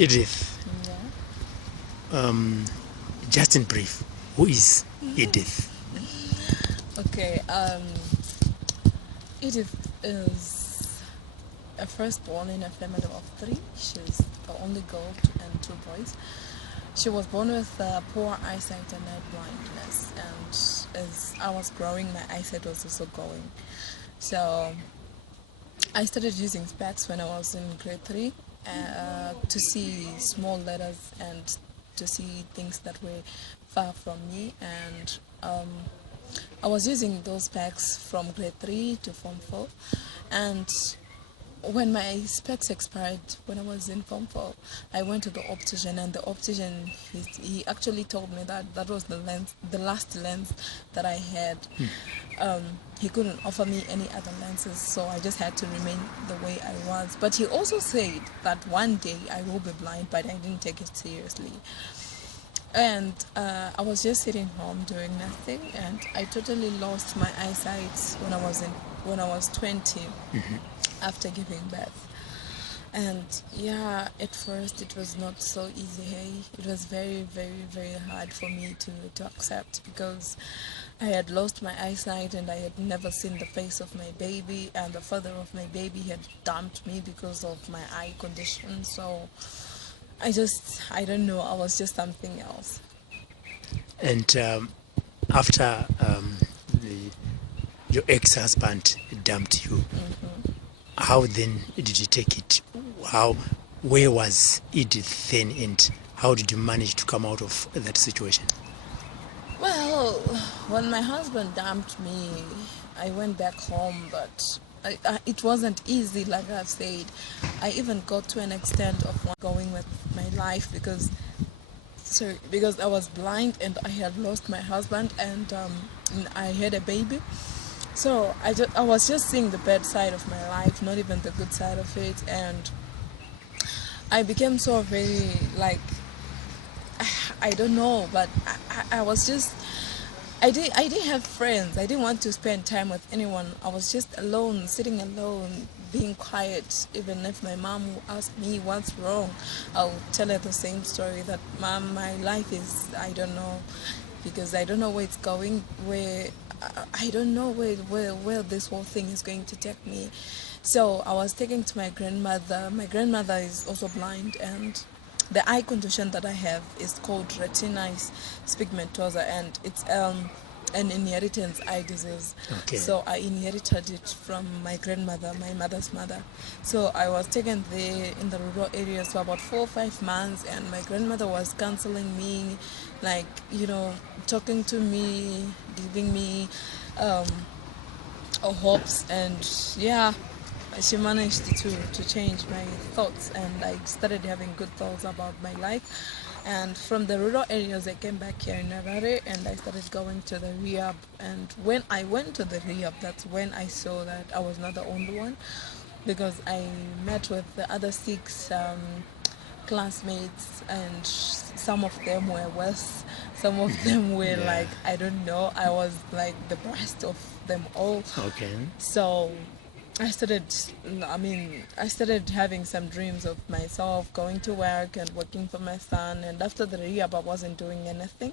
Edith, Yeah. just in brief, who is Edith? Okay. Edith is a firstborn in a family of three. She's the only girl and two boys. She was born with poor eyesight and night blindness, and as I was growing, my eyesight was also going. So I started using specs when I was in grade 3 to see small letters and to see things that were far from me. And I was using those specs from grade 3 to Form 4. And when my specs expired, when I was in Form 4, I went to the optician, and the optician, he actually told me that that was the last lens that I had. He couldn't offer me any other lenses, so I just had to remain the way I was. But he also said that one day I will be blind, but I didn't take it seriously. And I was just sitting home doing nothing, and I totally lost my eyesight when I was 20, after giving birth. And yeah, at first it was not so easy. Hey, it was very, very, very hard for me to accept, because I had lost my eyesight and I had never seen the face of my baby, and the father of my baby had dumped me because of my eye condition. So I don't know, I was just something else. And after your ex-husband dumped you, how then did you take it? Where was Edith then, and how did you manage to come out of that situation? Well, when my husband dumped me, I went back home, but it wasn't easy, like I've said. I even got to an extent of going with my life because I was blind and I had lost my husband, and I had a baby. So I was just seeing the bad side of my life, not even the good side of it, and I became so very, like, I don't know, but I was just, I didn't have friends. I didn't want to spend time with anyone. I was just alone, sitting alone, being quiet. Even if my mom would ask me what's wrong, I'll tell her the same story, that Mom, my life is, I don't know, because I don't know where it's going, I don't know where this whole thing is going to take me. So I was taken to my grandmother. My grandmother is also blind, and the eye condition that I have is called retinitis pigmentosa, and it's an inheritance eye disease. Okay. So I inherited it from my grandmother, my mother's mother. So I was taken there in the rural areas for about 4 or 5 months, and my grandmother was counseling me, like, talking to me, giving me hopes, and yeah, she managed to change my thoughts, and I started having good thoughts about my life. And from the rural areas, I came back here in Harare, and I started going to the rehab. And when I went to the rehab, that's when I saw that I was not the only one, because I met with the other 6 classmates, and some of them were worse, some of them were Yeah. like, I don't know, I was like the best of them all. Okay. So I started having some dreams of myself going to work and working for my son. And after the rehab, I wasn't doing anything.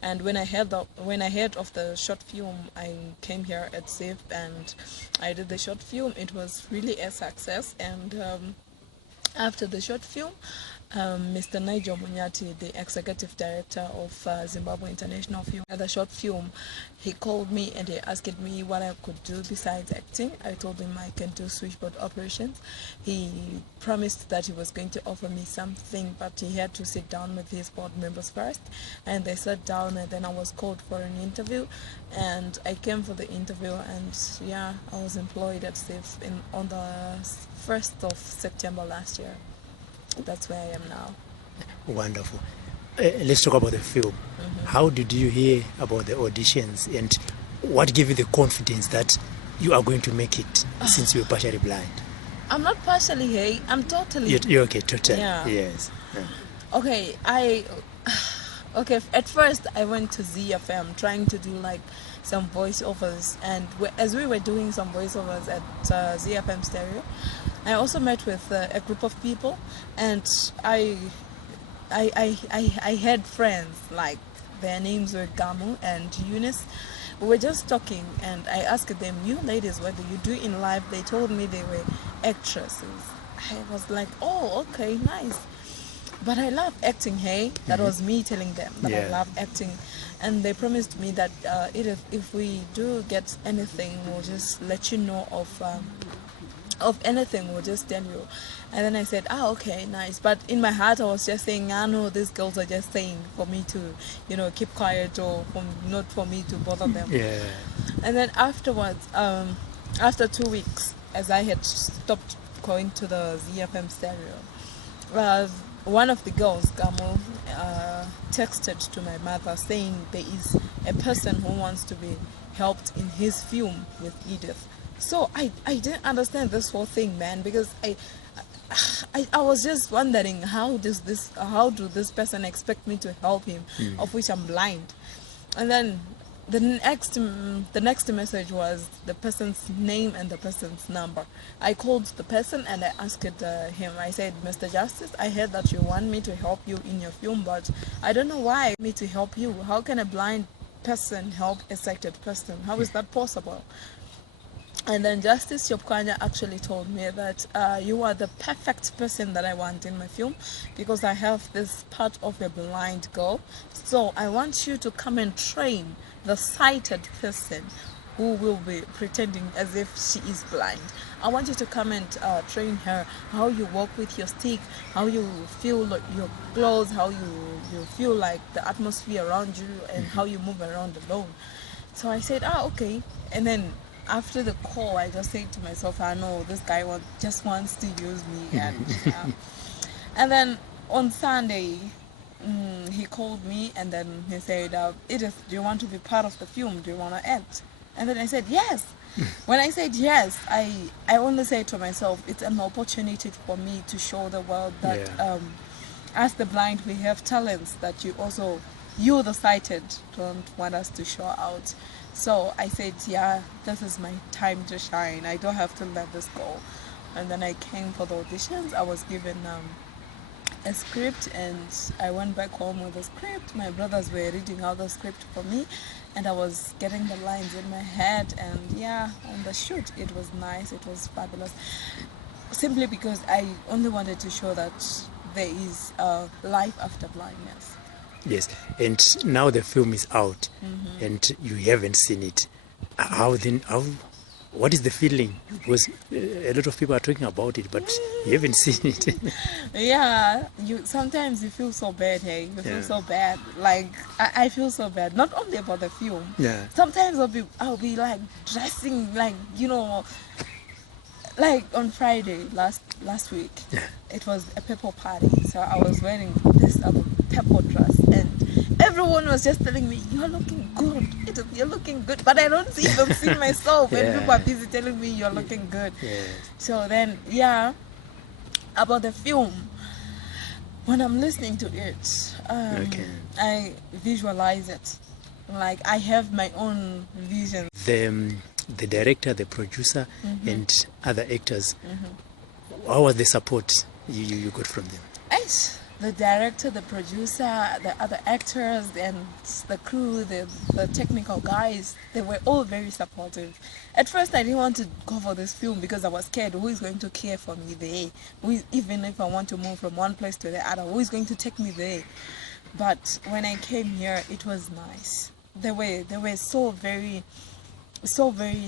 And when I heard of the short film, I came here at ZIF and I did the short film. It was really a success. And after the short film, Mr. Nigel Munyati, the executive director of Zimbabwe International Film, the short film, he called me and he asked me what I could do besides acting. I told him I can do switchboard operations. He promised that he was going to offer me something, but he had to sit down with his board members first. And they sat down, and then I was called for an interview, and I came for the interview, and yeah, I was employed at SIF on the 1st of September last year. That's where I am now. Wonderful. Let's talk about the film. How did you hear about the auditions, and what gave you the confidence that you are going to make it, since you're partially blind? I'm not partially, hey, I'm totally. You're okay, totally. Yeah. Yes. Okay, at first I went to ZFM trying to do like some voiceovers, and as we were doing some voiceovers at ZFM Stereo, I also met with a group of people, and I had friends, like their names were Gamu and Eunice. We were just talking, and I asked them, "You ladies, what do you do in life?" They told me they were actresses. I was like, "Oh, okay, nice." But I love acting, hey? That was me telling them that I love acting. And they promised me that if we do get anything, we'll just let you know of anything, we'll just tell you. And then I said, okay, nice. But in my heart, I was just saying, no, these girls are just saying for me to, keep quiet, or not for me to bother them. Yeah. And then afterwards, after 2 weeks, as I had stopped going to the ZFM Stereo, one of the girls, Gamo, texted to my mother saying there is a person who wants to be helped in his film with Edith. So I didn't understand this whole thing, man, because I was just wondering, how do this person expect me to help him, of which I'm blind? And then the next message was the person's name and the person's number. I called the person and I asked him. I said, "Mr. Justice, I heard that you want me to help you in your film, but I don't know why me to help you. How can a blind person help a sighted person? How is that possible?" And then Justice Yopkwanya actually told me that you are the perfect person that I want in my film, because I have this part of a blind girl. So I want you to come and train the sighted person who will be pretending as if she is blind. I want you to come and train her how you walk with your stick, how you feel like your clothes, how you feel like the atmosphere around you, and how you move around alone. So I said, okay. And then after the call, I just said to myself, I know this guy just wants to use me. And then on Sunday, he called me, and then he said, "Edith, do you want to be part of the film? Do you want to act?" And then I said, yes. When I said yes, I only said to myself, it's an opportunity for me to show the world that as the blind, we have talents that you the sighted don't want us to show out. So I said, this is my time to shine. I don't have to let this go. And then I came for the auditions. I was given a script, and I went back home with the script. My brothers were reading out the script for me, and I was getting the lines in my head. And on the shoot, it was nice. It was fabulous. Simply because I only wanted to show that there is life after blindness. Yes, and now the film is out, and you haven't seen it. What is the feeling? Because a lot of people are talking about it, but you haven't seen it. Sometimes you feel so bad, hey. You feel so bad. Like I feel so bad. Not only about the film. Yeah. Sometimes I'll be like dressing like like on Friday last week. Yeah. It was a purple party, so I was wearing this purple dress, and everyone was just telling me, "You're looking good. You're looking good," but I don't even see myself. And people are busy telling me you're looking good. Yes. So then, about the film, when I'm listening to it, I visualize it. Like I have my own vision. The director, the producer, and other actors, how was the support you got from them? The director, the producer, the other actors, and the crew, the technical guys, they were all very supportive. At first, I didn't want to go for this film because I was scared. Who is going to care for me there? Even if I want to move from one place to the other, who is going to take me there? But when I came here, it was nice. They were so very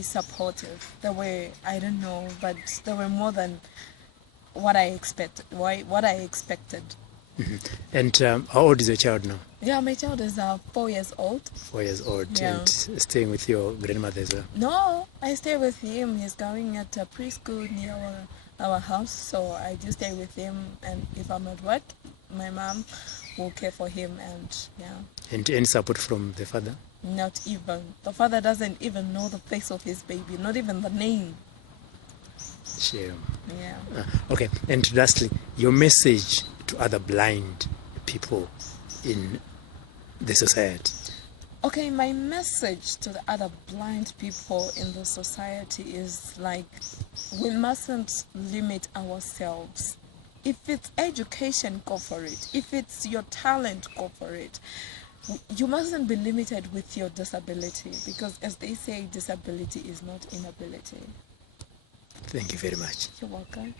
supportive. They were, I don't know, but they were more than what I expected. And how old is your child now? Yeah, my child is 4 years old. 4 years old, and staying with your grandmother as well? No, I stay with him. He's going at a preschool near our house, so I just stay with him. And if I'm at work, my mom will care for him, And any support from the father? Not even. The father doesn't even know the face of his baby, not even the name. Shame. Yeah. Okay, and lastly, your message to other blind people in the society. Okay, my message to the other blind people in the society is like, we mustn't limit ourselves. If it's education, go for it. If it's your talent, go for it. You mustn't be limited with your disability, because as they say, disability is not inability. Thank you very much. You're welcome.